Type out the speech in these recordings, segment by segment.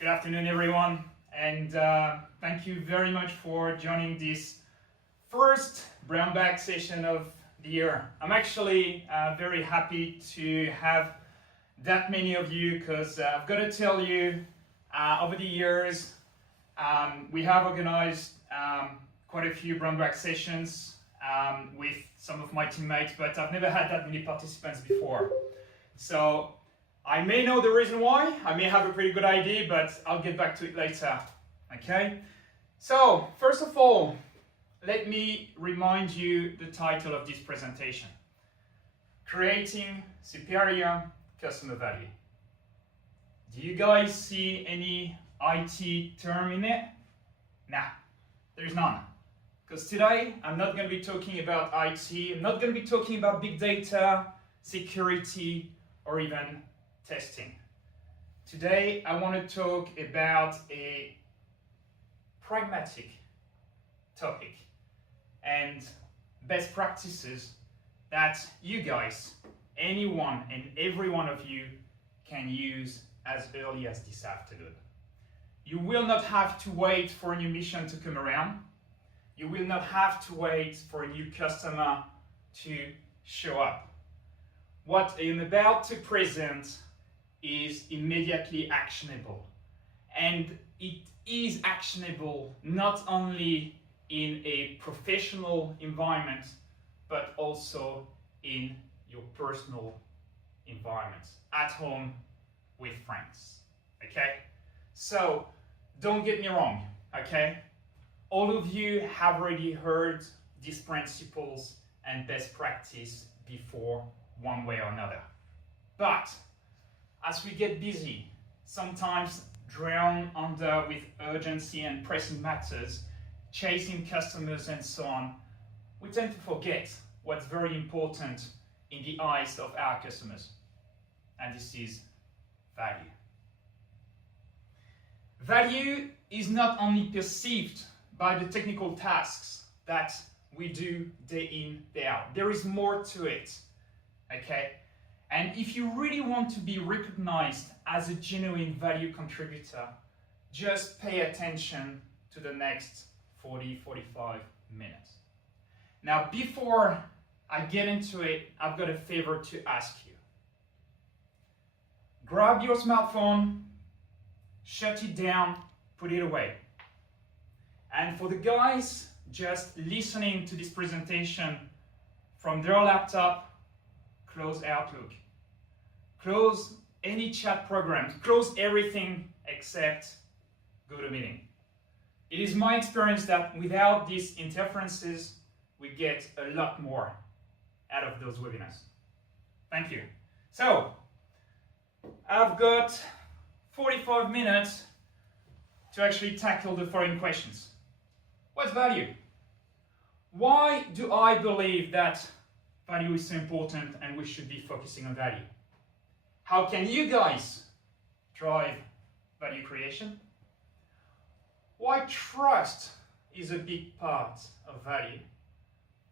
Good afternoon, everyone, and thank you very much for joining this first brown bag session of the year. I'm actually very happy to have that many of you because I've got to tell you, over the years, we have organized quite a few brown bag sessions with some of my teammates, but I've never had that many participants before. So I may know the reason why, I may have a pretty good idea, but I'll get back to it later, okay? So, first of all, let me remind you the title of this presentation. Creating Superior Customer Value. Do you guys see any IT term in it? Nah, there's none. Because today, I'm not going to be talking about IT, I'm not going to be talking about big data, security, or even testing. Today, I want to talk about a pragmatic topic and best practices that you guys, anyone and every one of you, can use as early as this afternoon. You will not have to wait for a new mission to come around. You will not have to wait for a new customer to show up. What I am about to present is immediately actionable. And it is actionable not only in a professional environment, but also in your personal environment, at home with friends, okay? So, don't get me wrong, okay? All of you have already heard these principles and best practice before, one way or another. But as we get busy, sometimes drowned under with urgency and pressing matters, chasing customers and so on, we tend to forget what's very important in the eyes of our customers. And this is value. Value is not only perceived by the technical tasks that we do day in, day out. There is more to it, okay? And if you really want to be recognized as a genuine value contributor, just pay attention to the next 40-45 minutes. Now, before I get into it, I've got a favor to ask you. Grab your smartphone, shut it down, put it away. And for the guys just listening to this presentation from their laptop, close Outlook. Close any chat programs. Close everything except GoToMeeting. It is my experience that without these interferences, we get a lot more out of those webinars. Thank you. So, I've got 45 minutes to actually tackle the following questions. What's value? Why do I believe that value is so important and we should be focusing on value? How can you guys drive value creation? Why trust is a big part of value?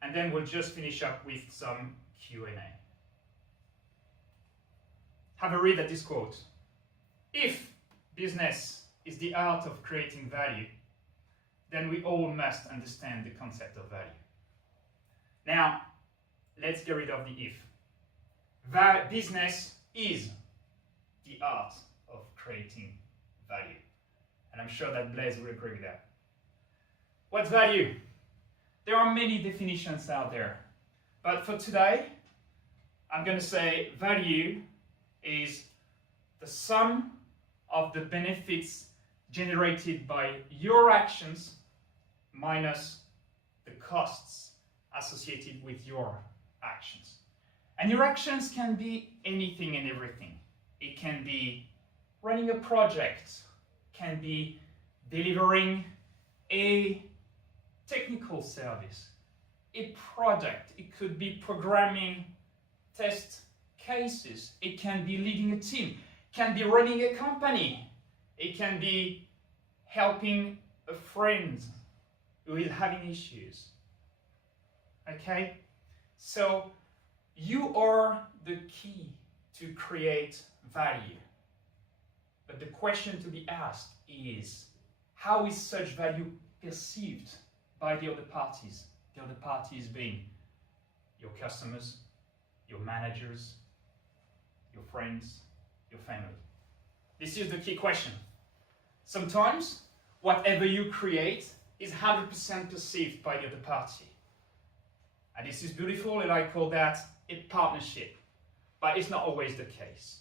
And then we'll just finish up with some Q&A. Have a read at this quote. If business is the art of creating value, then we all must understand the concept of value. Now, let's get rid of the if. Business is the art of creating value. And I'm sure that Blaise will agree with that. What's value? There are many definitions out there. But for today, I'm going to say value is the sum of the benefits generated by your actions minus the costs associated with your actions. And your actions can be anything and everything. It can be running a project, can be delivering a technical service, a product. It could be programming test cases. It can be leading a team. It can be running a company. It can be helping a friend who is having issues. Okay? So you are the key to create value. But the question to be asked is, how is such value perceived by the other parties? The other parties being your customers, your managers, your friends, your family. This is the key question. Sometimes, whatever you create is 100% perceived by the other party. And this is beautiful, and I call that a partnership. But it's not always the case.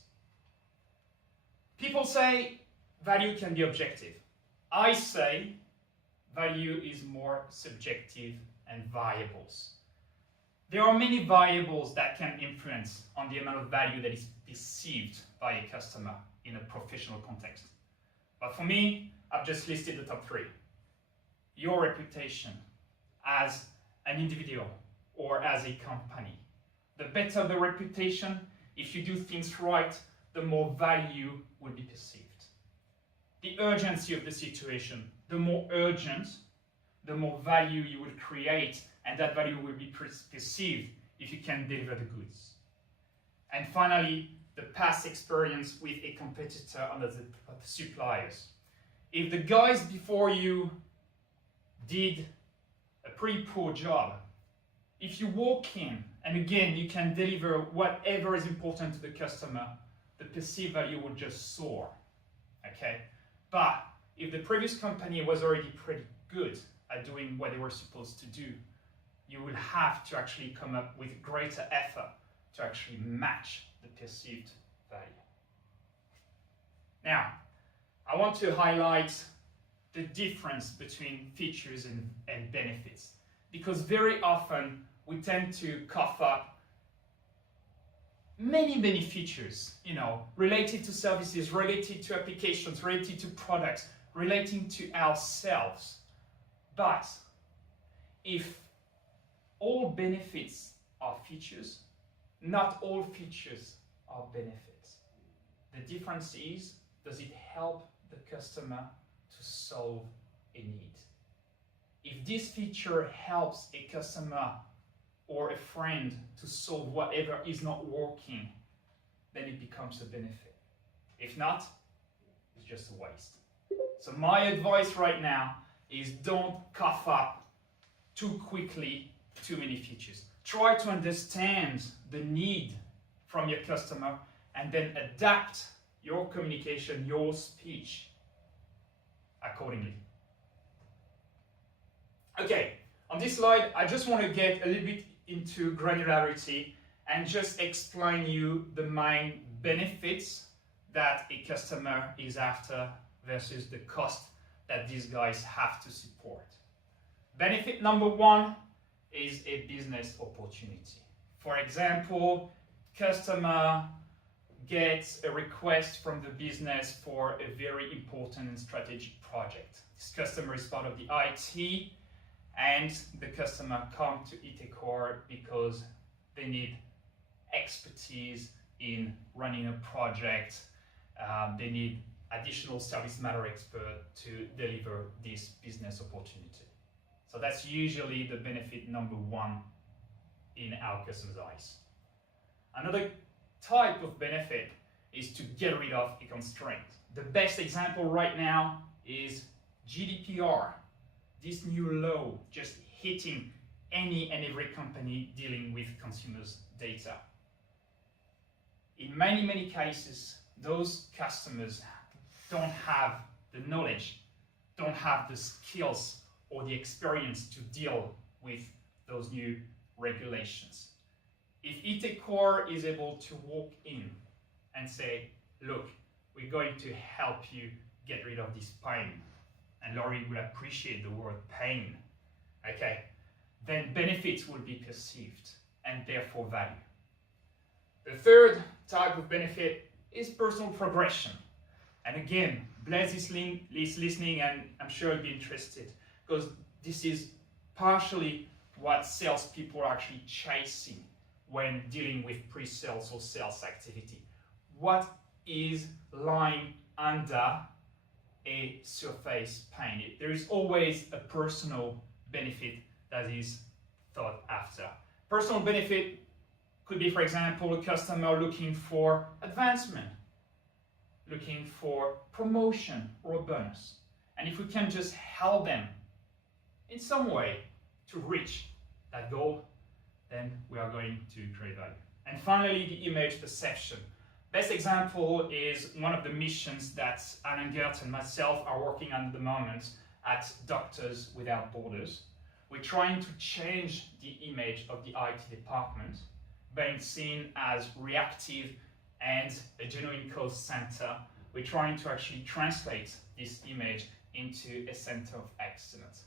People say value can be objective. I say value is more subjective and variables. There are many variables that can influence on the amount of value that is perceived by a customer in a professional context. But for me, I've just listed the top 3. Your reputation as an individual or as a company. The better the reputation, if you do things right, the more value will be perceived. The urgency of the situation, the more urgent, the more value you will create, and that value will be perceived if you can deliver the goods. And finally, the past experience with a competitor under the suppliers. If the guys before you did a pretty poor job, if you walk in and again you can deliver whatever is important to the customer, the perceived value will just soar. Okay? But if the previous company was already pretty good at doing what they were supposed to do, you will have to actually come up with greater effort to actually match the perceived value. Now, I want to highlight the difference between features and benefits, because very often we tend to cough up many features, related to services, related to applications, related to products, relating to ourselves. But if all benefits are features, not all features are benefits. The difference is, does it help the customer to solve a need? If this feature helps a customer or a friend to solve whatever is not working, then it becomes a benefit. If not, it's just a waste. So my advice right now is don't cough up too quickly too many features. Try to understand the need from your customer and then adapt your communication, your speech accordingly. Okay, on this slide, I just want to get a little bit into granularity and just explain you the main benefits that a customer is after versus the cost that these guys have to support. Benefit number 1 is a business opportunity. For example, customer gets a request from the business for a very important and strategic project. This customer is part of the IT, and the customer comes to Itecore because they need expertise in running a project. They need additional service matter expert to deliver this business opportunity. So that's usually the benefit number 1 in our customers' eyes. Another type of benefit is to get rid of a constraint. The best example right now is GDPR, this new law just hitting any and every company dealing with consumers' data. In many cases, those customers don't have the knowledge, don't have the skills or the experience to deal with those new regulations. If Itecore is able to walk in and say, look, we're going to help you get rid of this pain, and Laurie will appreciate the word pain, okay, then benefits will be perceived and therefore value. The third type of benefit is personal progression. And again, Blaise is listening, and I'm sure he'll be interested, because this is partially what salespeople are actually chasing when dealing with pre-sales or sales activity. What is lying under a surface pain? There is always a personal benefit that is thought after. Personal benefit could be, for example, a customer looking for advancement. looking for promotion or a bonus. And if we can just help them in some way to reach that goal, then we are going to create value. And finally, the image perception. Best example is one of the missions that Alan Gert and myself are working on at the moment at Doctors Without Borders. We're trying to change the image of the IT department, being seen as reactive and a genuine cause center. We're trying to actually translate this image into a center of excellence.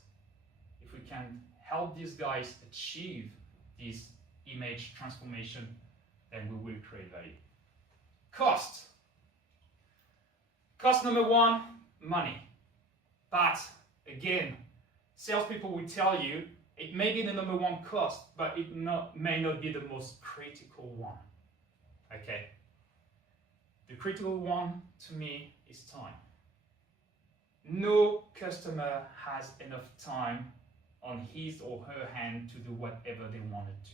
If we can help these guys achieve this image transformation, then we will create value. Cost. Cost number one, money. But again, salespeople will tell you it may be the number one cost, but it may not be the most critical one. Okay? The critical one to me is time. No customer has enough time on his or her hand to do whatever they wanted to.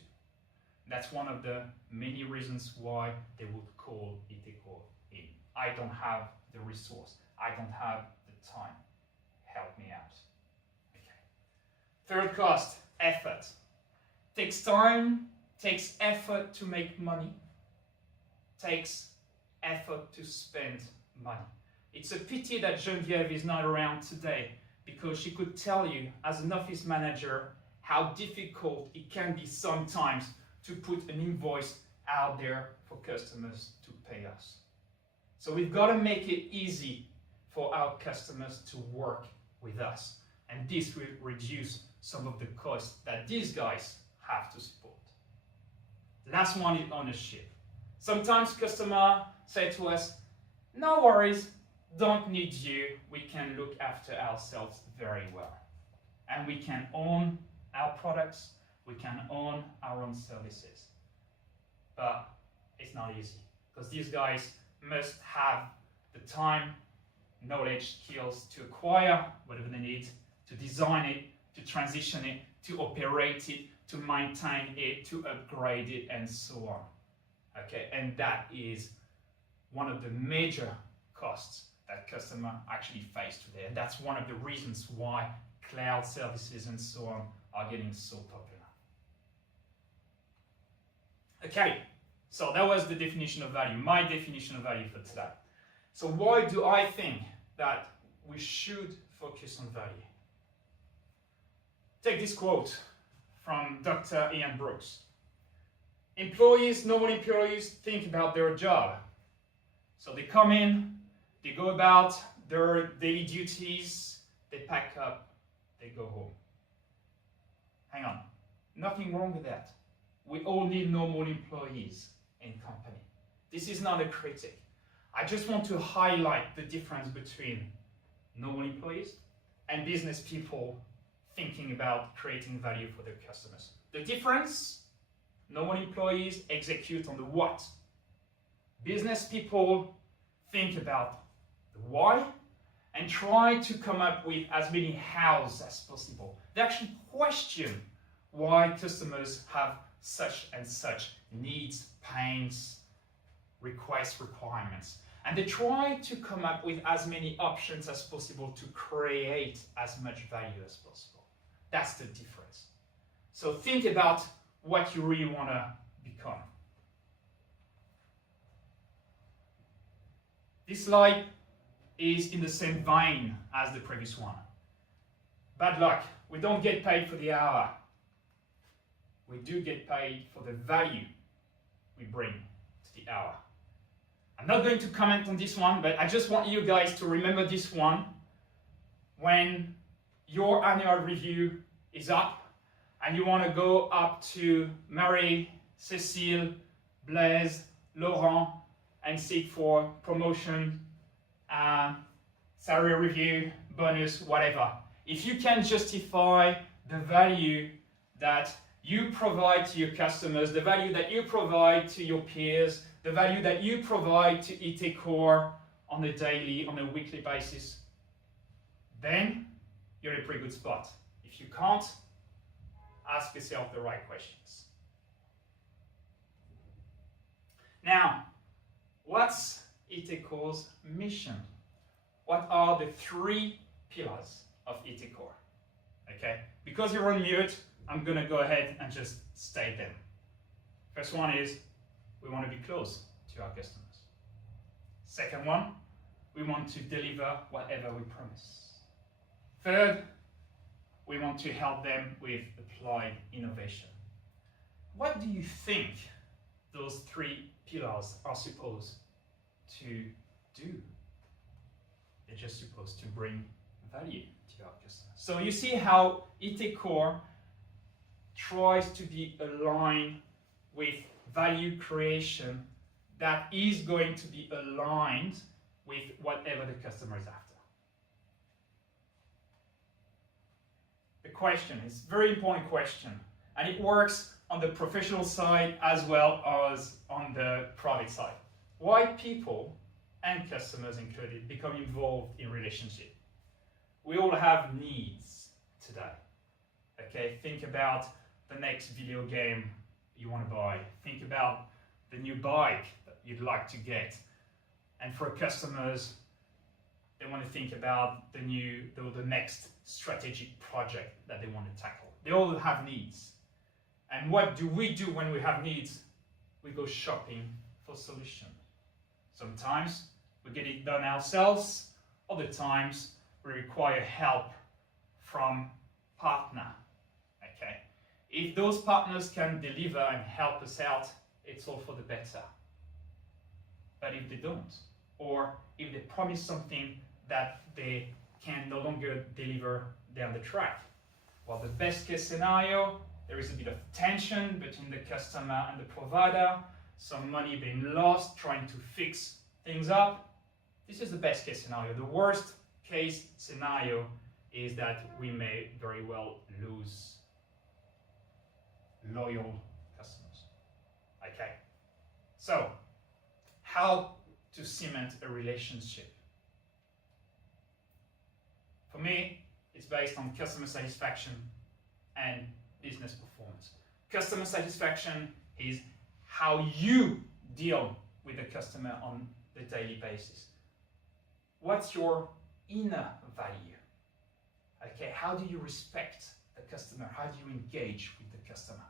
That's one of the many reasons why they would call Iteco in. I don't have the resource. I don't have the time. Help me out. Okay. Third cost, effort. Takes time, takes effort to make money, takes effort to spend money. It's a pity that Genevieve is not around today, because she could tell you, as an office manager, how difficult it can be sometimes to put an invoice out there for customers to pay us. So we've got to make it easy for our customers to work with us. And this will reduce some of the costs that these guys have to support. Last one is ownership. Sometimes customers say to us, no worries, don't need you, we can look after ourselves very well. And we can own our products, we can own our own services. But it's not easy, because these guys must have the time, knowledge, skills to acquire whatever they need, to design it, to transition it, to operate it, to maintain it, to upgrade it, and so on. Okay, and that is one of the major costs that customers actually face today. And that's one of the reasons why cloud services and so on are getting so popular. Okay, so that was the definition of value, my definition of value for today. So why do I think that we should focus on value? Take this quote from Dr. Ian Brooks. Normal employees think about their job. So they come in, they go about their daily duties, they pack up, they go home. Hang on, nothing wrong with that. We all need normal employees in company. This is not a critic. I just want to highlight the difference between normal employees and business people thinking about creating value for their customers. The difference, normal employees execute on the what. Business people think about the why and try to come up with as many hows as possible. They actually question why customers have such and such needs, pains, requests, requirements. And they try to come up with as many options as possible to create as much value as possible. That's the difference. So think about what you really want to become. This slide is in the same vein as the previous one. Bad luck, we don't get paid for the hour. We do get paid for the value we bring to the hour. I'm not going to comment on this one, but I just want you guys to remember this one when your annual review is up and you want to go up to Marie, Cécile, Blaise, Laurent and seek for promotion, salary review, bonus, whatever. If you can justify the value that you provide to your customers, the value that you provide to your peers, the value that you provide to Iteco on a daily, on a weekly basis, then you're in a pretty good spot. If you can't, ask yourself the right questions. Now, what's Itecor's mission? What are the 3 pillars of Itecor? Okay, because you're on mute, I'm going to go ahead and just state them. First one is we want to be close to our customers. Second one, we want to deliver whatever we promise. Third, we want to help them with applied innovation. What do you think those 3 pillars are supposed to do? They're just supposed to bring value to our customers. So you see how Itecor tries to be aligned with value creation that is going to be aligned with whatever the customer is after. The question is a very important question, and it works on the professional side as well as on the private side. Why people, and customers included, become involved in relationship? We all have needs today. Okay, think about the next video game you want to buy. Think about the new bike that you'd like to get. And for customers, they want to think about the next strategic project that they want to tackle. They all have needs. And what do we do when we have needs? We go shopping for solutions. Sometimes we get it done ourselves, other times we require help from partner. Okay? If those partners can deliver and help us out, it's all for the better. But if they don't, or if they promise something that they can no longer deliver down the track, well, the best case scenario, there is a bit of tension between the customer and the provider, some money being lost trying to fix things up. This is the best case scenario. The worst case scenario is that we may very well lose loyal customers. Okay, so how to cement a relationship? For me, it's based on customer satisfaction and business performance. Customer satisfaction is how you deal with the customer on the daily basis. What's your inner value? Okay, how do you respect the customer? How do you engage with the customer?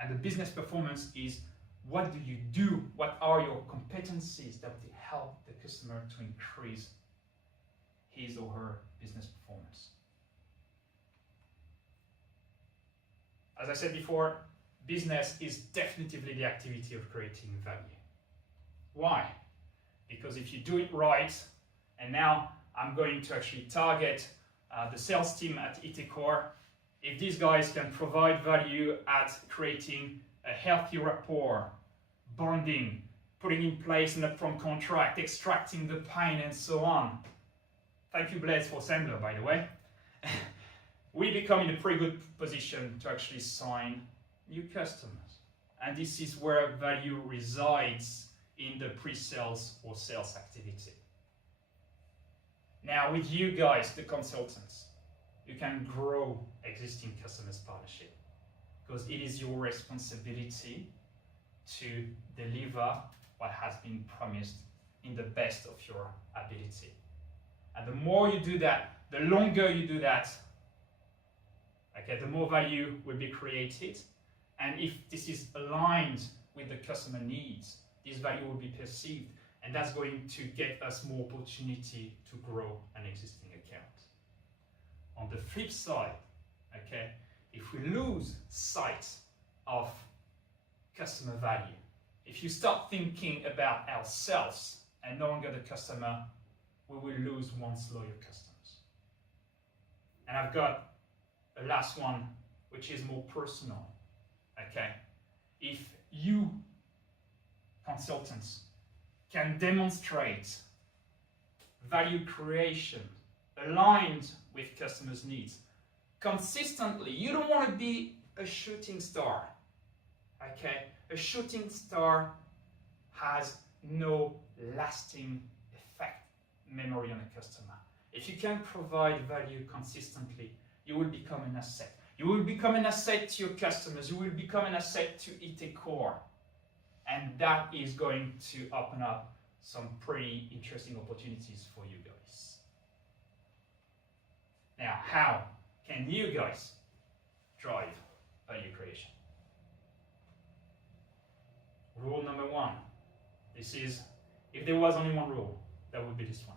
And the business performance is what do you do? What are your competencies that will help the customer to increase his or her business performance? As I said before, business is definitively the activity of creating value. Why? Because if you do it right, and now I'm going to actually target the sales team at Itecor, if these guys can provide value at creating a healthy rapport, bonding, putting in place an upfront contract, extracting the pain, and so on. Thank you, Blaise, for Sandler, by the way. We become in a pretty good position to actually sign new customers. And this is where value resides in the pre-sales or sales activity. Now, with you guys, the consultants, you can grow existing customers' partnership because it is your responsibility to deliver what has been promised in the best of your ability. And the more you do that, the longer you do that, okay, the more value will be created. And if this is aligned with the customer needs, this value will be perceived, and that's going to get us more opportunity to grow an existing account. On the flip side, okay, if we lose sight of customer value, if you start thinking about ourselves and no longer the customer, we will lose once loyal customers. And I've got a last one, which is more personal. Okay, if you consultants can demonstrate value creation aligned with customers' needs consistently, you don't want to be a shooting star. Okay, a shooting star has no lasting effect, memory on a customer. If you can provide value consistently, you will become an asset. You will become an asset to your customers. You will become an asset to Itecor. And that is going to open up some pretty interesting opportunities for you guys. Now, how can you guys drive value creation? Rule number one. This is, if there was only one rule, that would be this one.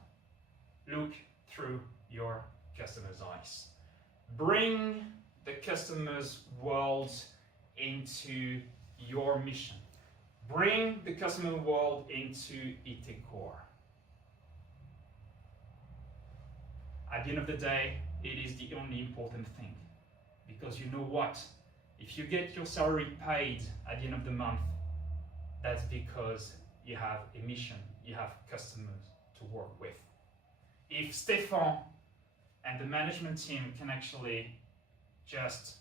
Look through your customer's eyes. Bring the customer's world into your mission. Bring the customer world into IT core. At the end of the day, it is the only important thing. Because you know what? If you get your salary paid at the end of the month, that's because you have a mission, you have customers to work with. If Stefan and the management team can actually just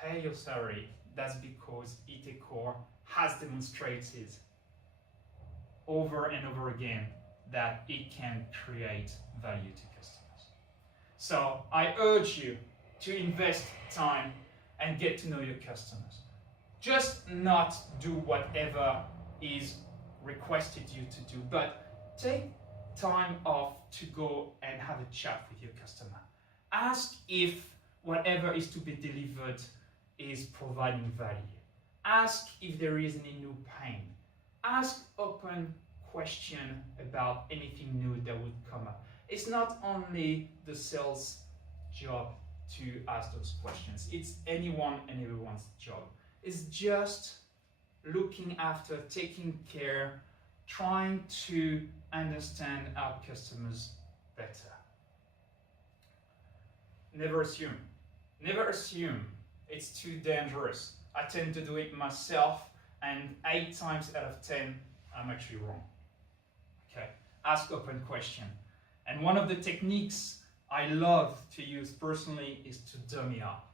pay your salary, that's because IT core has demonstrated over and over again that it can create value to customers. So I urge you to invest time and get to know your customers. Just not do whatever is requested you to do, but take time off to go and have a chat with your customer. Ask if whatever is to be delivered is providing value. Ask if there is any new pain. Ask open question about anything new that would come up. It's not only the sales job to ask those questions. It's anyone and everyone's job. It's just looking after, taking care, trying to understand our customers better. Never assume. Never assume. It's too dangerous. I tend to do it myself, and 8 times out of 10, I'm actually wrong. Okay, ask open question. And one of the techniques I love to use personally is to dummy up.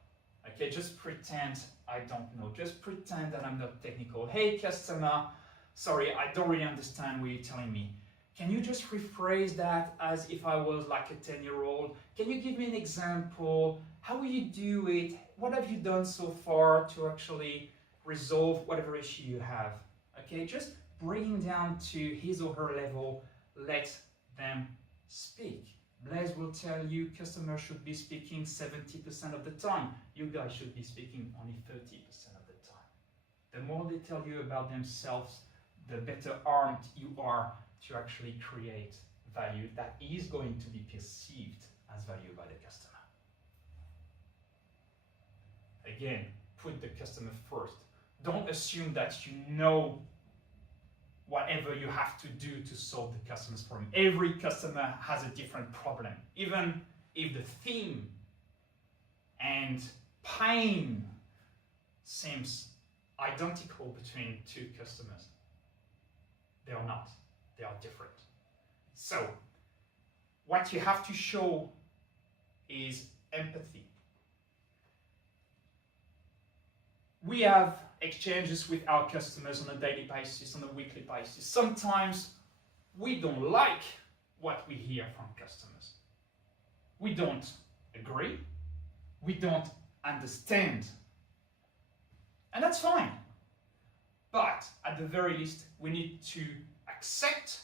Okay, just pretend I don't know. Just pretend that I'm not technical. Hey customer, sorry, I don't really understand what you're telling me. Can you just rephrase that as if I was like a 10-year-old? Can you give me an example? How will you do it? What have you done so far to actually resolve whatever issue you have? Okay, just bringing down to his or her level, let them speak. Blaise will tell you customers should be speaking 70% of the time. You guys should be speaking only 30% of the time. The more they tell you about themselves, the better armed you are to actually create value that is going to be perceived as value by the customer. Again, put the customer first. Don't assume that you know whatever you have to do to solve the customer's problem. Every customer has a different problem. Even if the theme and pain seems identical between 2 customers, they are not. They are different. So, what you have to show is empathy. We have exchanges with our customers on a daily basis, on a weekly basis. Sometimes we don't like what we hear from customers. We don't agree. We don't understand. And that's fine. But at the very least, we need to accept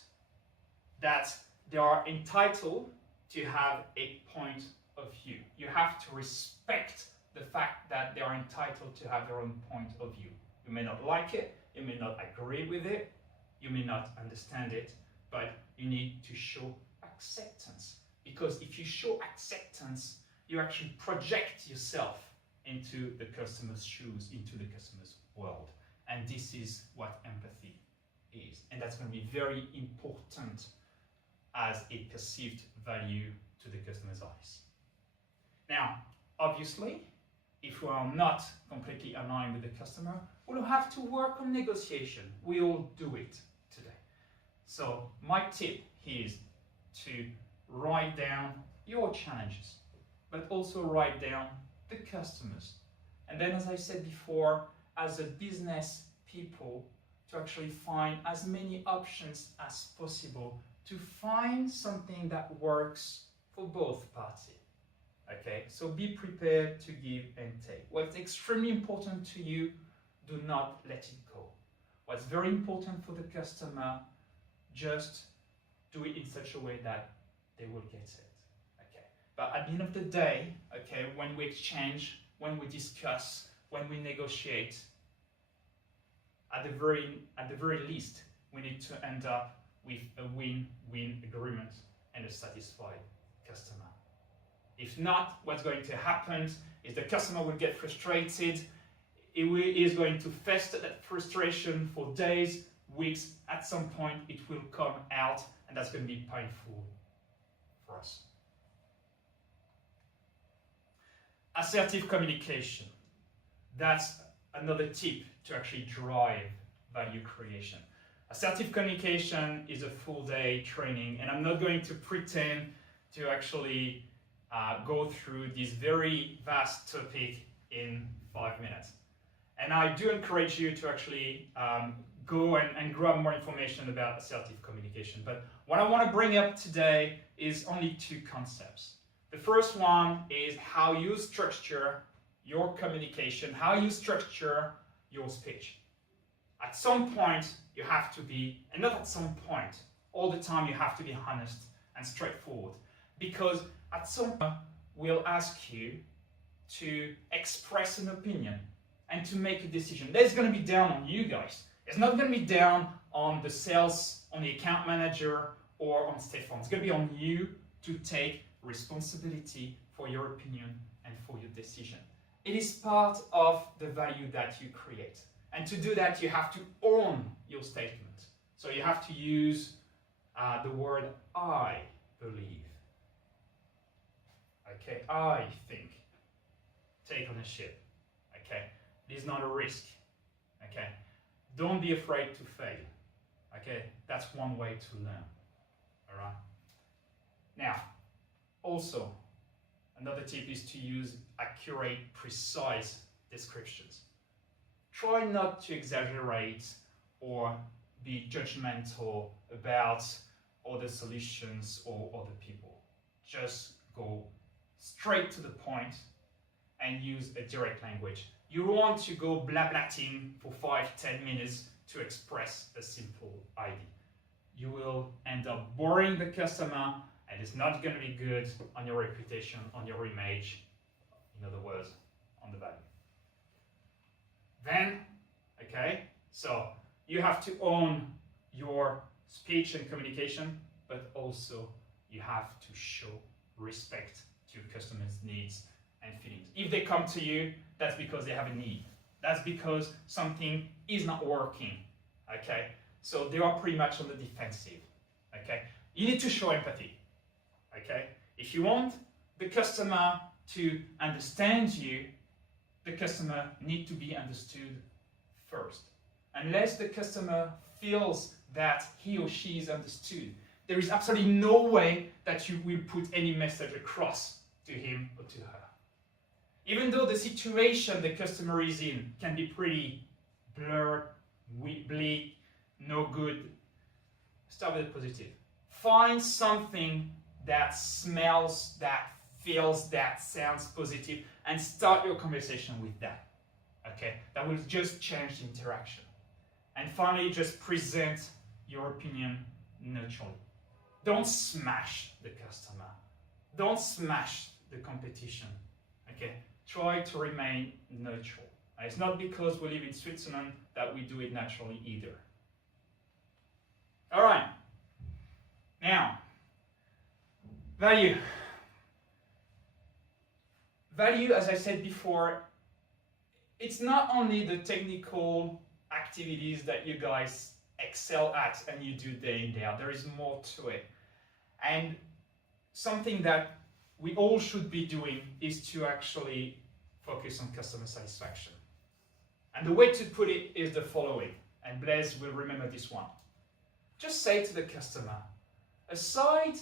that they are entitled to have a point of view. You have to respect the fact that they are entitled to have their own point of view. You may not like it, you may not agree with it, you may not understand it, but you need to show acceptance. Because if you show acceptance, you actually project yourself into the customer's shoes, into the customer's world. And this is what empathy is. And that's going to be very important as a perceived value to the customer's eyes. Now, obviously, if we are not completely aligned with the customer, we'll have to work on negotiation. We all do it today. So my tip is to write down your challenges, but also write down the customers. And then, as I said before, as a business people, to actually find as many options as possible to find something that works for both parties. Okay, so be prepared to give and take. What's extremely important to you, do not let it go. What's very important for the customer, just do it in such a way that they will get it. Okay. But at the end of the day, okay, when we exchange, when we discuss, when we negotiate, at the very least, we need to end up with a win-win agreement and a satisfied customer. If not, what's going to happen is the customer will get frustrated. He is going to fester that frustration for days, weeks. At some point, it will come out, and that's going to be painful for us. Assertive communication. That's another tip to actually drive value creation. Assertive communication is a full day training, and I'm not going to pretend to actually go through this very vast topic in 5 minutes. And I do encourage you to actually go and grab more information about assertive communication. But what I want to bring up today is only 2 concepts. The first one is how you structure your communication, how you structure your speech. At some point, you have to be, and not at some point, all the time you have to be honest and straightforward. Because at some point, we'll ask you to express an opinion and to make a decision. That's going to be down on you guys. It's not going to be down on the sales, on the account manager, or on Stefan. It's going to be on you to take responsibility for your opinion and for your decision. It is part of the value that you create. And to do that, you have to own your statement. So you have to use the word I believe. Okay, I think. Take ownership. Okay, it is not a risk. Okay, don't be afraid to fail. Okay, that's one way to learn. All right. Now, also, another tip is to use accurate, precise descriptions. Try not to exaggerate or be judgmental about other solutions or other people. Just go straight to the point and use a direct language. You want to go blablating for 5-10 minutes to express a simple idea. You will end up boring the customer, and it's not going to be good on your reputation, on your image, in other words, on the value. Then, okay, so you have to own your speech and communication, but also you have to show respect to your customers' needs and feelings. If they come to you, that's because they have a need. That's because something is not working, okay? So they are pretty much on the defensive, okay? You need to show empathy, okay? If you want the customer to understand you, the customer needs to be understood first. Unless the customer feels that he or she is understood, there is absolutely no way that you will put any message across to him or to her. Even though the situation the customer is in can be pretty blurred, bleak, no good, start with the positive. Find something that smells, that feels, that sounds positive, and start your conversation with that. Okay, that will just change the interaction. And finally, just present your opinion neutrally. Don't smash the customer. Don't smash the competition. Okay, try to remain neutral. And it's not because we live in Switzerland that we do it naturally either. All right. Now, value. Value, as I said before, it's not only the technical activities that you guys excel at and you do day in, day out. There is more to it. And something that we all should be doing is to actually focus on customer satisfaction. And the way to put it is the following, and Blaise will remember this one. Just say to the customer, assume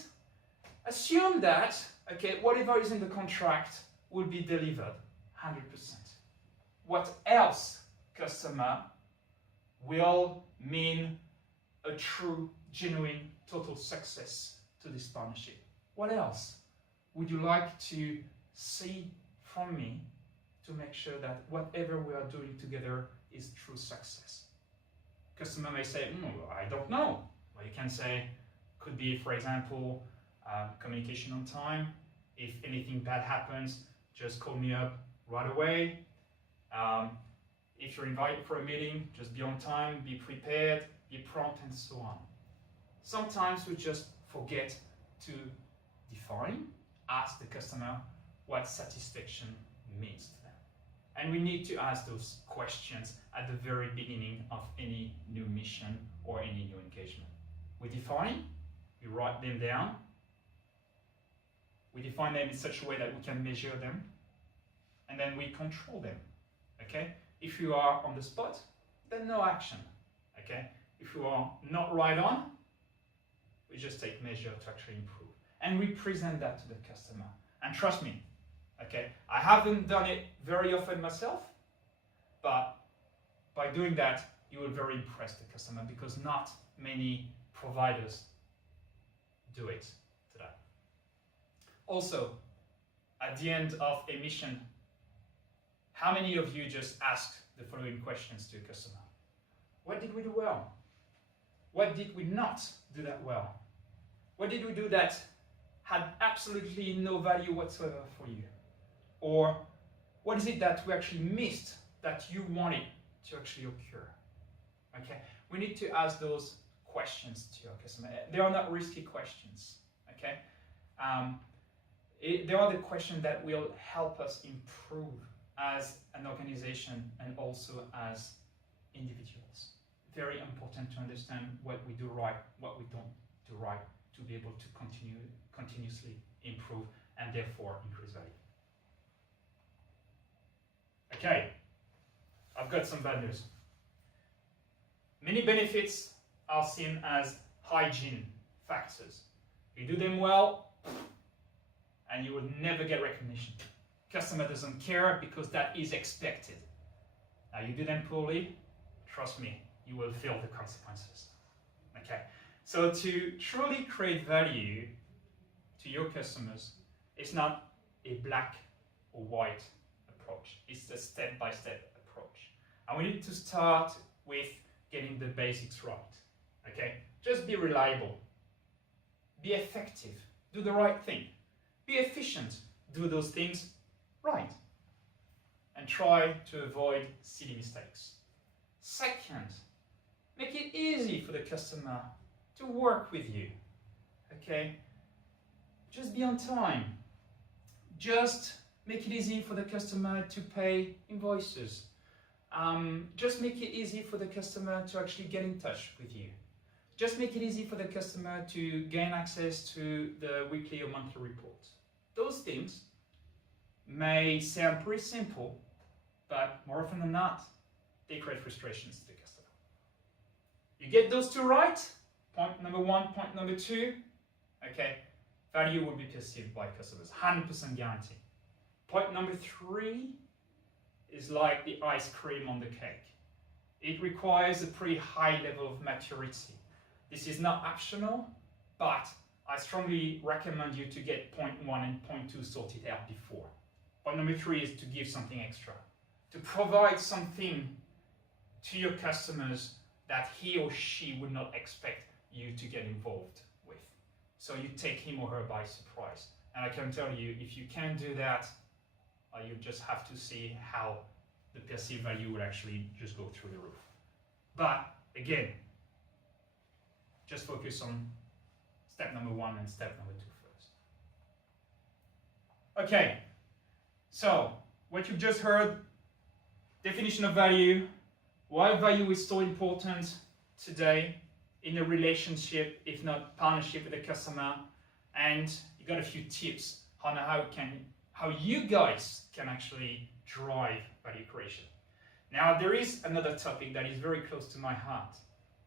that, okay, whatever is in the contract will be delivered 100%. What else, customer, will mean a true, genuine, total success to this partnership? What else would you like to see from me to make sure that whatever we are doing together is true success? Customer may say, I don't know. Well, you can say, could be, for example, communication on time. If anything bad happens, just call me up right away. If you're invited for a meeting, just be on time, be prepared, be prompt, and so on. Sometimes we just forget to define, ask the customer what satisfaction means to them. And we need to ask those questions at the very beginning of any new mission or any new engagement. We define, we write them down, we define them in such a way that we can measure them, and then we control them, okay? If you are on the spot, then no action, okay? If you are not right on, we just take measure to actually improve. And we present that to the customer. And trust me, okay, I haven't done it very often myself, but by doing that, you will very impress the customer because not many providers do it today. Also, at the end of a mission, how many of you just ask the following questions to a customer? What did we do well? What did we not do that well? What did we do that had absolutely no value whatsoever for you? Or what is it that we actually missed that you wanted to actually occur? Okay, we need to ask those questions to your customer. They are not risky questions, okay? They are the questions that will help us improve as an organization and also as individuals. Very important to understand what we do right, what we don't do right, to be able to continuously improve and therefore increase value. Okay, I've got some bad news. Many benefits are seen as hygiene factors. You do them well, and you will never get recognition. Customer doesn't care because that is expected. Now you do them poorly, trust me, you will feel the consequences. Okay, so to truly create value to your customers, it's not a black or white approach. It's a step-by-step approach. And we need to start with getting the basics right. Okay, just be reliable, be effective, do the right thing, be efficient, do those things right, and try to avoid silly mistakes. Second, make it easy for the customer to work with you. Okay, just be on time. Just make it easy for the customer to pay invoices. Just make it easy for the customer to actually get in touch with you. Just make it easy for the customer to gain access to the weekly or monthly reports. Those things may sound pretty simple, but more often than not, they create frustrations to the customer. You get those two right, point number one, point number two, okay, value will be perceived by customers, 100% guarantee. Point number three is like the ice cream on the cake. It requires a pretty high level of maturity. This is not optional, but I strongly recommend you to get point one and point two sorted out before. Point number three is to give something extra, to provide something to your customers that he or she would not expect you to get involved with. So you take him or her by surprise. And I can tell you, if you can do that, you just have to see how the perceived value will actually just go through the roof. But again, just focus on step number one and step number two first. Okay, so what you've just heard, definition of value, why value is so important today in a relationship, if not partnership with a customer, and you got a few tips on how you guys can actually drive value creation. Now, there is another topic that is very close to my heart.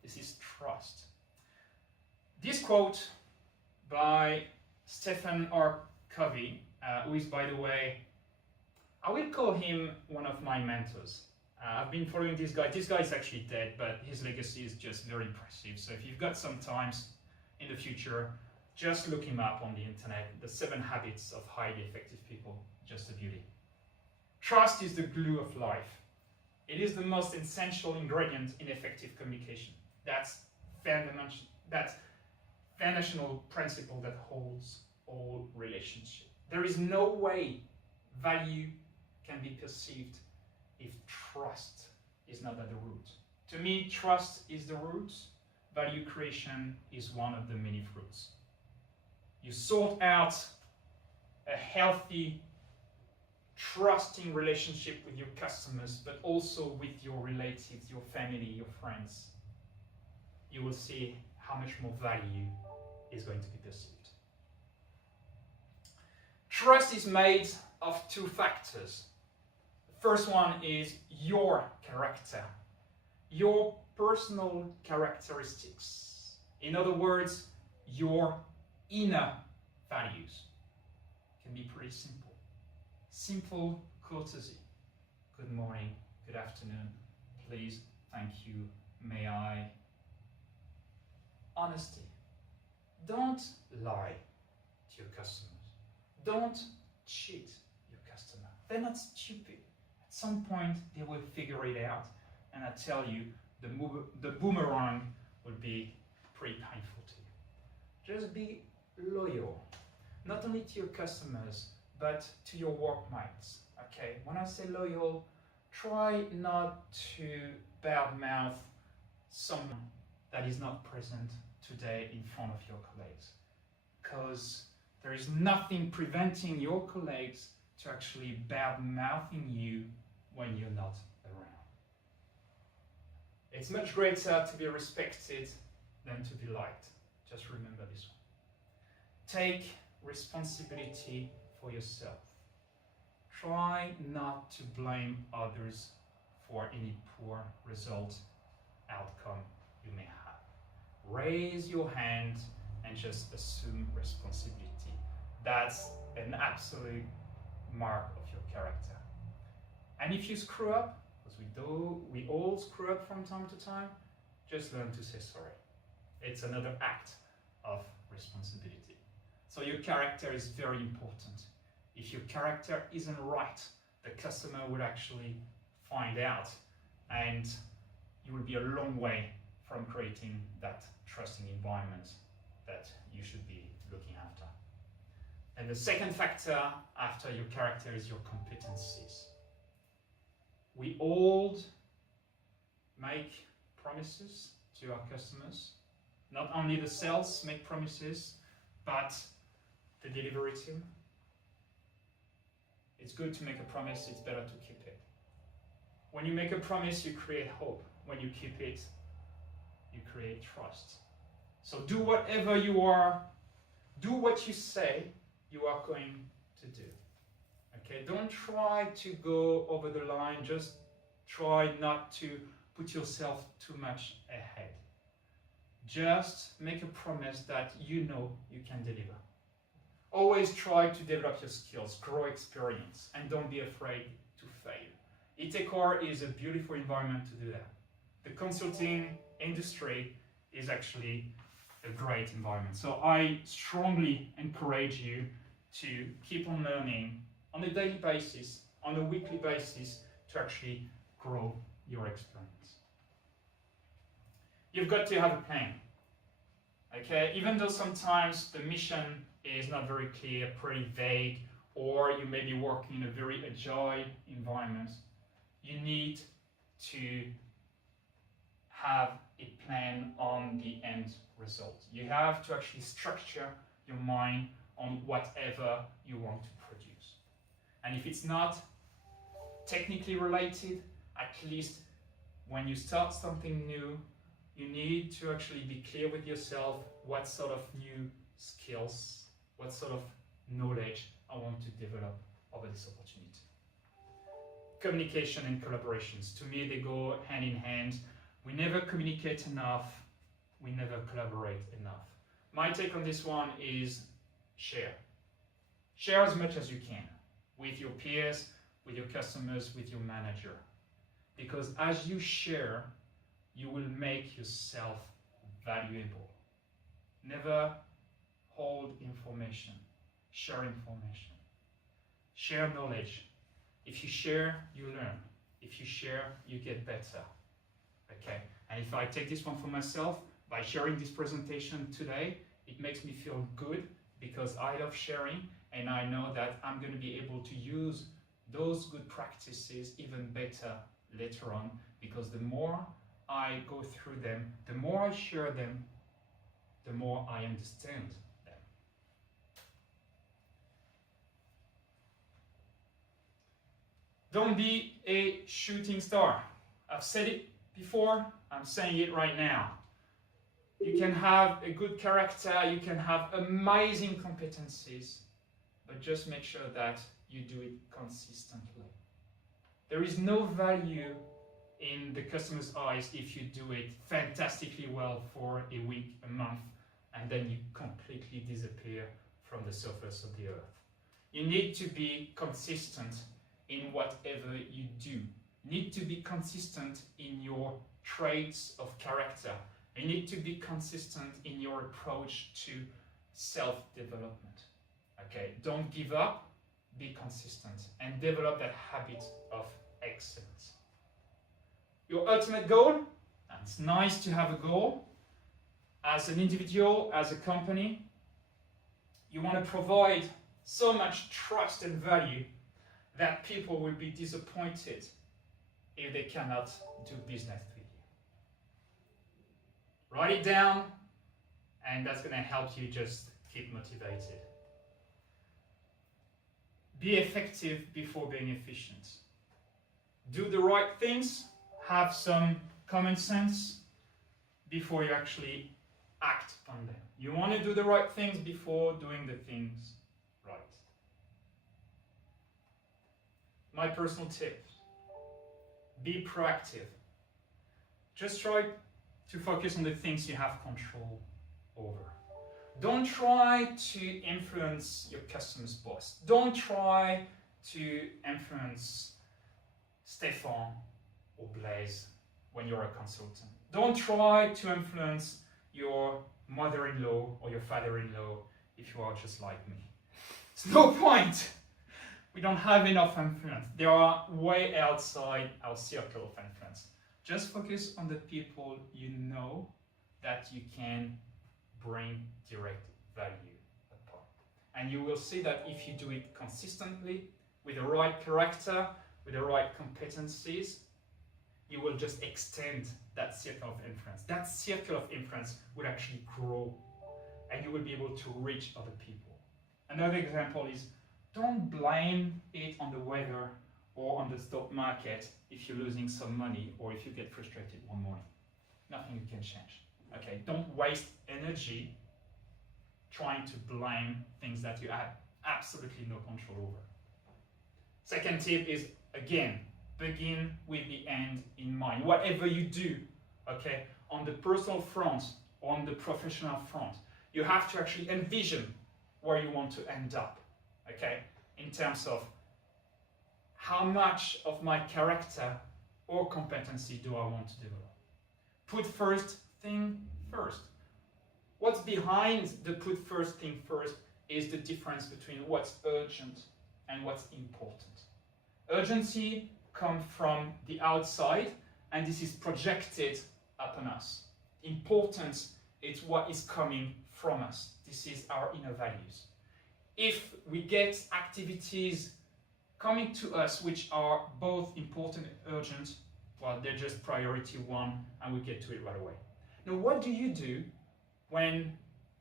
This is trust. This quote by Stephen R. Covey, who is, by the way, I will call him one of my mentors. I've been following this guy. This guy is actually dead, but his legacy is just very impressive. So if you've got some time in the future, just look him up on the internet. The 7 Habits of Highly Effective People, just a beauty. Trust is the glue of life. It is the most essential ingredient in effective communication. That's that foundational principle that holds all relationships. There is no way value can be perceived if trust is not at the root. To me, trust is the root. Value creation is one of the many fruits. You sort out a healthy, trusting relationship with your customers, but also with your relatives, your family, your friends. You will see how much more value is going to be perceived. Trust is made of two factors. The first one is your character, your personal characteristics. In other words, your inner values. Can be pretty simple. Simple courtesy. Good morning, good afternoon, please, thank you, may I. Honesty. Don't lie to your customers. Don't cheat your customer. They're not stupid. At some point, they will figure it out. And I tell you, the boomerang will be pretty painful to you. Just be loyal, not only to your customers, but to your workmates. Okay, when I say loyal, try not to badmouth someone that is not present today in front of your colleagues, because there is nothing preventing your colleagues to actually bad-mouthing you when you're not around. It's much greater to be respected than to be liked. Just remember this one. Take responsibility for yourself. Try not to blame others for any poor result, outcome you may have. Raise your hand and just assume responsibility. That's an absolute mark of your character. And if you screw up, because we all screw up from time to time, just learn to say sorry. It's another act of responsibility. So your character is very important. If your character isn't right, the customer will actually find out, and you will be a long way from creating that trusting environment that you should be looking after. And the second factor after your character is your competencies. We all make promises to our customers. Not only the sales make promises, but the delivery team. It's good to make a promise, it's better to keep it. When you make a promise, you create hope. When you keep it, you create trust. So do whatever you are, do what you say you are going to do. Okay, don't try to go over the line, just try not to put yourself too much ahead. Just make a promise that you know you can deliver. Always try to develop your skills, grow experience, and don't be afraid to fail. Itecore is a beautiful environment to do that. The consulting industry is actually a great environment. So I strongly encourage you to keep on learning on a daily basis, on a weekly basis, to actually grow your experience. You've got to have a plan. Okay, even though sometimes the mission is not very clear, pretty vague, or you may be working in a very agile environment, you need to have a plan on the end result. You have to actually structure your mind on whatever you want to produce. And if it's not technically related, at least when you start something new, you need to actually be clear with yourself what sort of new skills, what sort of knowledge I want to develop over this opportunity. Communication and collaborations, to me, they go hand in hand. We never communicate enough, we never collaborate enough. My take on this one is share. Share as much as you can with your peers, with your customers, with your manager. Because as you share, you will make yourself valuable. Never hold information, share information. Share knowledge. If you share, you learn. If you share, you get better. Okay, and if I take this one for myself, by sharing this presentation today. It makes me feel good because I love sharing, and I know that I'm going to be able to use those good practices even better later on, because the more I go through them, the more I share them, the more I understand them. Don't be a shooting star. I've said it before, I'm saying it right now. You can have a good character, you can have amazing competencies, but just make sure that you do it consistently. There is no value in the customer's eyes if you do it fantastically well for a week, a month, and then you completely disappear from the surface of the earth. You need to be consistent in whatever you do. You need to be consistent in your traits of character. You need to be consistent in your approach to self-development. Okay, don't give up, be consistent, and develop that habit of excellence. Your ultimate goal, and it's nice to have a goal, as an individual, as a company, you want to provide so much trust and value that people will be disappointed if they cannot do business with you. Write it down, and that's going to help you just keep motivated. Be effective before being efficient. Do the right things, have some common sense before you actually act on them. You want to do the right things before doing the things right. My personal tip, be proactive. Just try to focus on the things you have control over. Don't try to influence your customer's boss. Don't try to influence Stefan or Blaise when you're a consultant. Don't try to influence your mother-in-law or your father-in-law if you are just like me. There's no point. We don't have enough influence. They are way outside our circle of influence. Just focus on the people you know that you can bring direct value upon. And you will see that if you do it consistently, with the right character, with the right competencies, you will just extend that circle of influence. That circle of influence will actually grow, and you will be able to reach other people. Another example is, don't blame it on the weather or on the stock market if you're losing some money or if you get frustrated one morning. Nothing you can change. Okay, don't waste energy trying to blame things that you have absolutely no control over. Second tip is, again, begin with the end in mind. Whatever you do, okay, on the personal front, on the professional front, you have to actually envision where you want to end up, okay, in terms of how much of my character or competency do I want to develop. Put first thing first. What's behind the put first thing first is the difference between what's urgent and what's important. Urgency comes from the outside, and this is projected upon us. Importance is what is coming from us. This is our inner values. If we get activities coming to us which are both important and urgent, well, they're just priority one, and we get to it right away. Now, what do you do when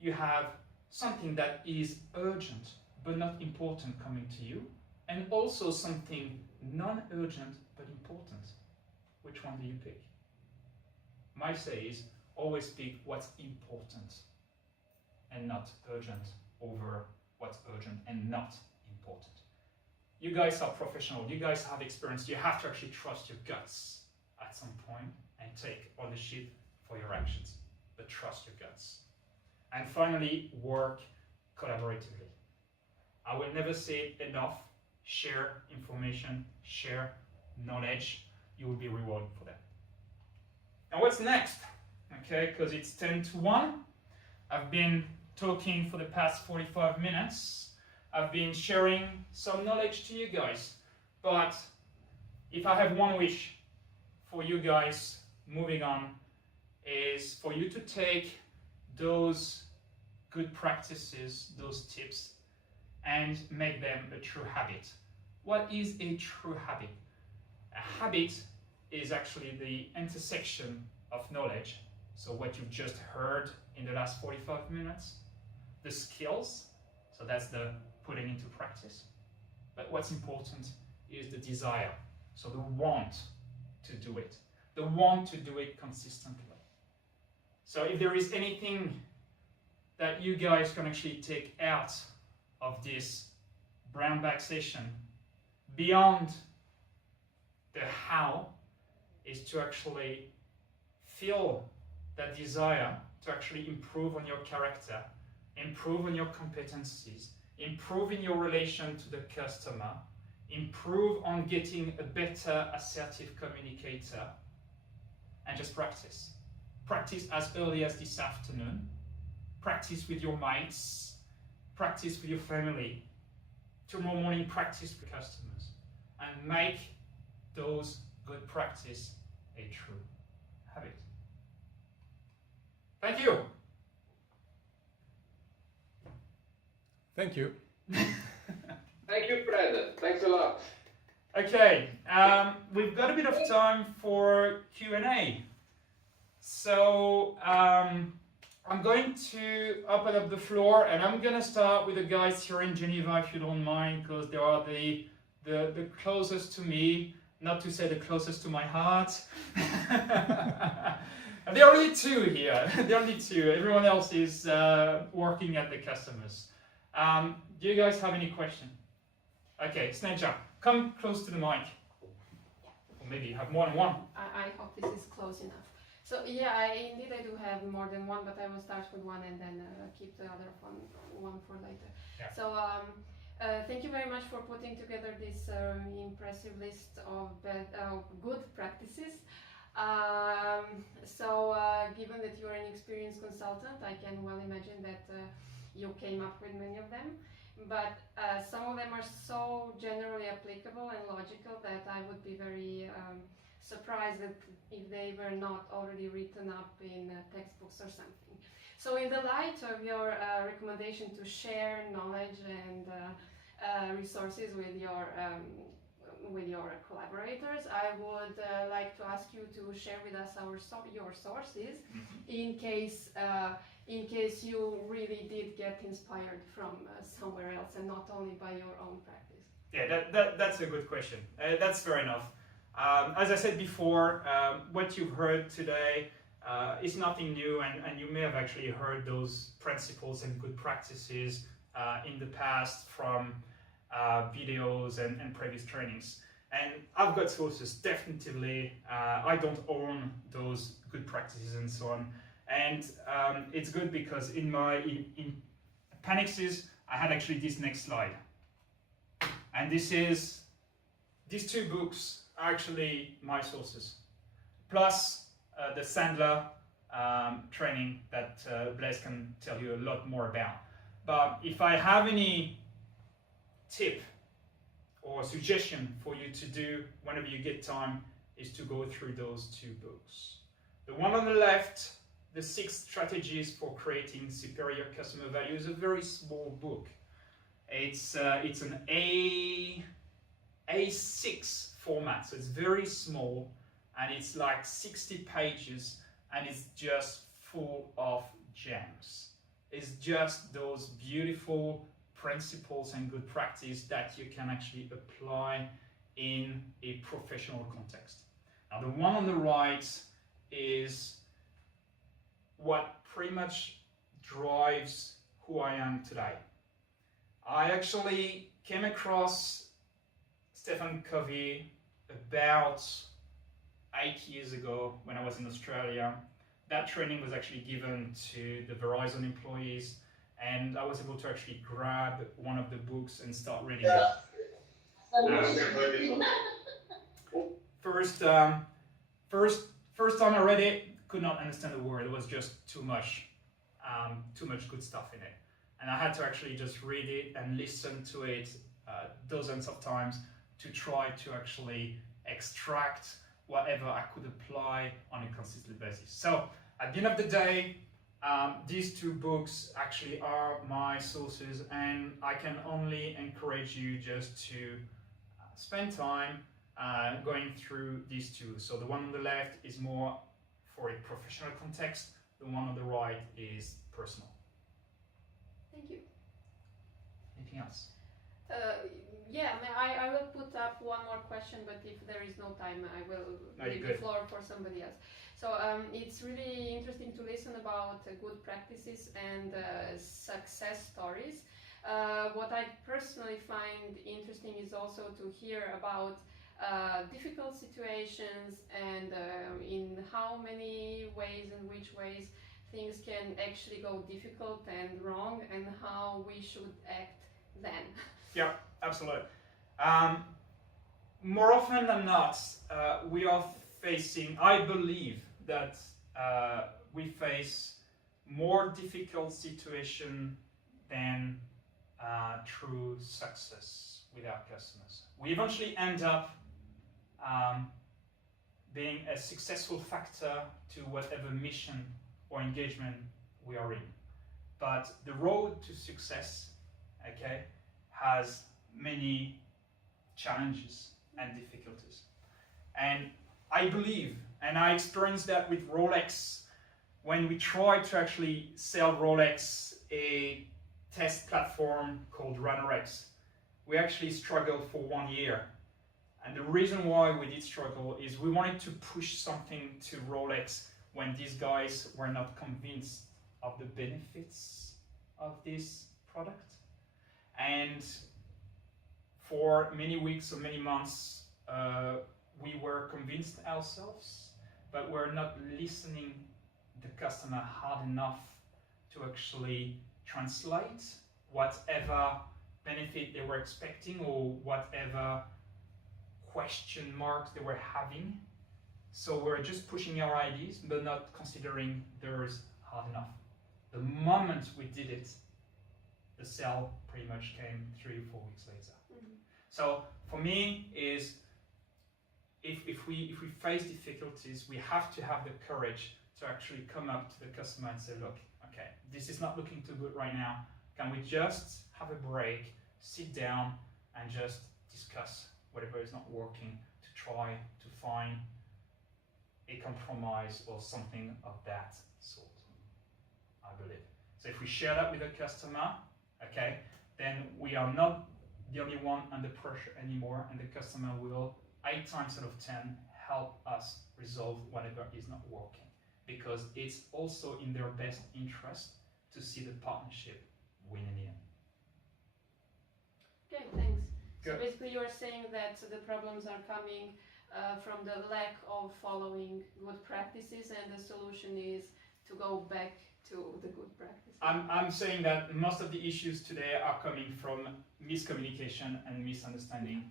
you have something that is urgent but not important coming to you, and also something non-urgent but important? Which one do you pick? My say is, always pick what's important and not urgent over what's urgent and not important. You guys are professional, you guys have experience, you have to actually trust your guts at some point and take ownership for your actions, but trust your guts. And finally, work collaboratively. I will never say it enough. Share information, share knowledge. You will be rewarded for that. Now what's next? Okay, because it's 10 to 1. I've been talking for the past 45 minutes. I've been sharing some knowledge to you guys. But if I have one wish for you guys moving on, is for you to take those good practices, those tips, and make them a true habit. What is a true habit? A habit is actually the intersection of knowledge, so what you've just heard in the last 45 minutes, the skills, so that's the putting into practice, but what's important is the desire, so the want to do it, the want to do it consistently. So if there is anything that you guys can actually take out of this brown bag session beyond the how, is to actually feel that desire to actually improve on your character, improve on your competencies, improve in your relation to the customer, improve on getting a better assertive communicator, and just practice. Practice as early as this afternoon, practice with your mates, practice with your family, tomorrow morning practice with customers, and make those good practice a true habit. Thank you. Thank you. Thank you, Fred. Thanks a lot. Okay, we've got a bit of time for Q&A. So I'm going to open up the floor, and I'm going to start with the guys here in Geneva, if you don't mind, because they are the closest to me, not to say the closest to my heart. There are only two here. There are only two. Everyone else is working at the customers. Do you guys have any questions? Okay, Sneja, come close to the mic. Or maybe you have more than one. I hope this is close enough. So yeah, indeed I do have more than one, but I will start with one and then keep the other one for later. Yeah. So thank you very much for putting together this impressive list of good practices. Given that you're an experienced consultant, I can well imagine that you came up with many of them. But some of them are so generally applicable and logical that I would be very surprised that if they were not already written up in textbooks or something. So in the light of your recommendation to share knowledge and resources with your collaborators, I would like to ask you to share with us your sources in case you really did get inspired from somewhere else and not only by your own practice. Yeah, that's a good question. That's fair enough. As I said before, what you've heard today is nothing new, and you may have actually heard those principles and good practices in the past from videos and previous trainings. And I've got sources, definitely. I don't own those good practices and so on. And it's good because in my in appendixes, I had actually this next slide. And these two books are actually my sources, plus the Sandler training that Blaise can tell you a lot more about. But if I have any tip or suggestion for you to do whenever you get time, is to go through those two books. The one on the left, The 6 Strategies for Creating Superior Customer Value, is a very small book. It's an A6 format, so it's very small, and it's like 60 pages, and it's just full of gems. It's just those beautiful principles and good practice that you can actually apply in a professional context. Now, the one on the right is what pretty much drives who I am today. I actually came across Stephen Covey about 8 years ago when I was in Australia. That training was actually given to the Verizon employees, and I was able to actually grab one of the books and start reading it. First time I read it, could not understand the word. It was just too much good stuff in it. And I had to actually just read it and listen to it dozens of times to try to actually extract whatever I could apply on a consistent basis. So at the end of the day, these two books actually are my sources, and I can only encourage you just to spend time going through these two. So the one on the left is more for a professional context, the one on the right is personal. Thank you. Anything else? Yeah, I will put up one more question, but if there is no time, I will leave the floor for somebody else. So it's really interesting to listen about good practices and success stories. What I personally find interesting is also to hear about difficult situations and in how many ways and which ways things can actually go difficult and wrong, and how we should act then. Yeah, absolutely. More often than not, we are facing, I believe that we face more difficult situation than true success with our customers. We eventually end up being a successful factor to whatever mission or engagement we are in. But the road to success, okay, has many challenges and difficulties. And I believe, and I experienced that with Rolex, when we tried to actually sell Rolex a test platform called RunnerX, we actually struggled for 1 year. And the reason why we did struggle is we wanted to push something to Rolex when these guys were not convinced of the benefits of this product. And for many weeks or many months, we were convinced ourselves, but we're not listening the customer hard enough to actually translate whatever benefit they were expecting or whatever question marks they were having. So we're just pushing our ideas, but not considering theirs hard enough. The moment we did it, the sale pretty much came 3 or 4 weeks later. Mm-hmm. So for me is, if we face difficulties, we have to have the courage to actually come up to the customer and say, look, okay, this is not looking too good right now. Can we just have a break, sit down, and just discuss whatever is not working to try to find a compromise or something of that sort, I believe. So if we share that with the customer, okay, then we are not the only one under pressure anymore, and the customer will 8 times out of 10 help us resolve whatever is not working, because it's also in their best interest to see the partnership win in the end. Okay, thanks. Good. So basically you're saying that the problems are coming from the lack of following good practices, and the solution is to go back to the good practices. I'm saying that most of the issues today are coming from miscommunication and misunderstanding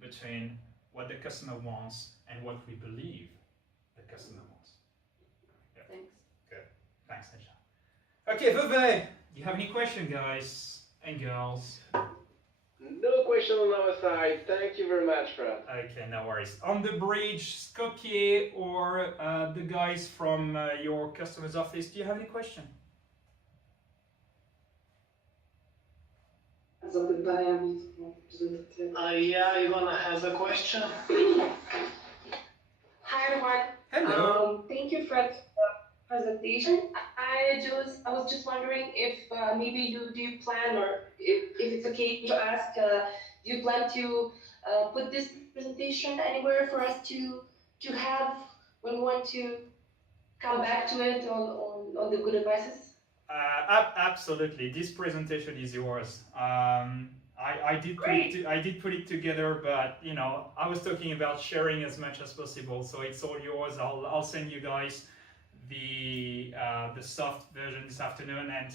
between what the customer wants and what we believe the customer wants. Yeah. Thanks. Good. Thanks, Nisha. Okay, Vevey, do you have any questions, guys and girls? No question on our side. Thank you very much, Fred. Okay, no worries. On the bridge, Skopje or the guys from your customer's office, do you have any question? Yeah, Ivana has a question. Hi everyone. Hello. Thank you, Fred, for the presentation. I was just wondering if maybe do you plan, or if it's okay to ask, do you plan to put this presentation anywhere for us to have when we want to come back to it on the good advices? Absolutely. This presentation is yours. I did put it together, but you know, I was talking about sharing as much as possible, so it's all yours. I'll send you guys the soft version this afternoon, and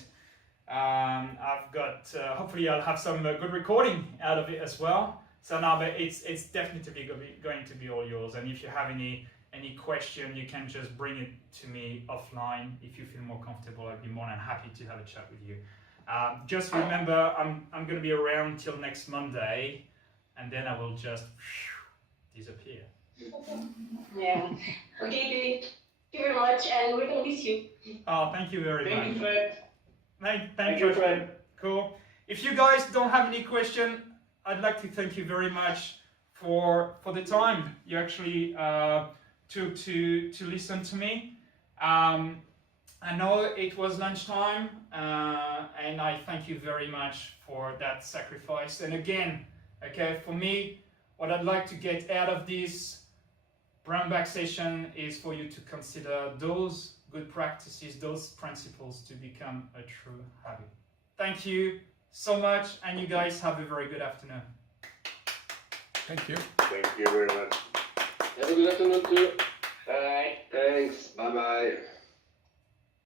I've got hopefully I'll have some good recording out of it as well. So now, but it's definitely going to be all yours. And if you have any question, you can just bring it to me offline. If you feel more comfortable, I'd be more than happy to have a chat with you. Just remember, I'm going to be around till next Monday, and then I will just disappear. Yeah. Okay, you very much, and we're gonna miss you. Oh, thank you very Thank much. you, Fred. Thank you, Fred. Cool. If you guys don't have any question, I'd like to thank you very much for the time you actually took to listen to me. I know it was lunchtime, and I thank you very much for that sacrifice. And again, okay, for me, what I'd like to get out of this brown bag session is for you to consider those good practices, those principles to become a true habit. Thank you so much, and you guys have a very good afternoon. Thank you. Thank you very much. Have a good afternoon too. Bye. Thanks. Bye bye.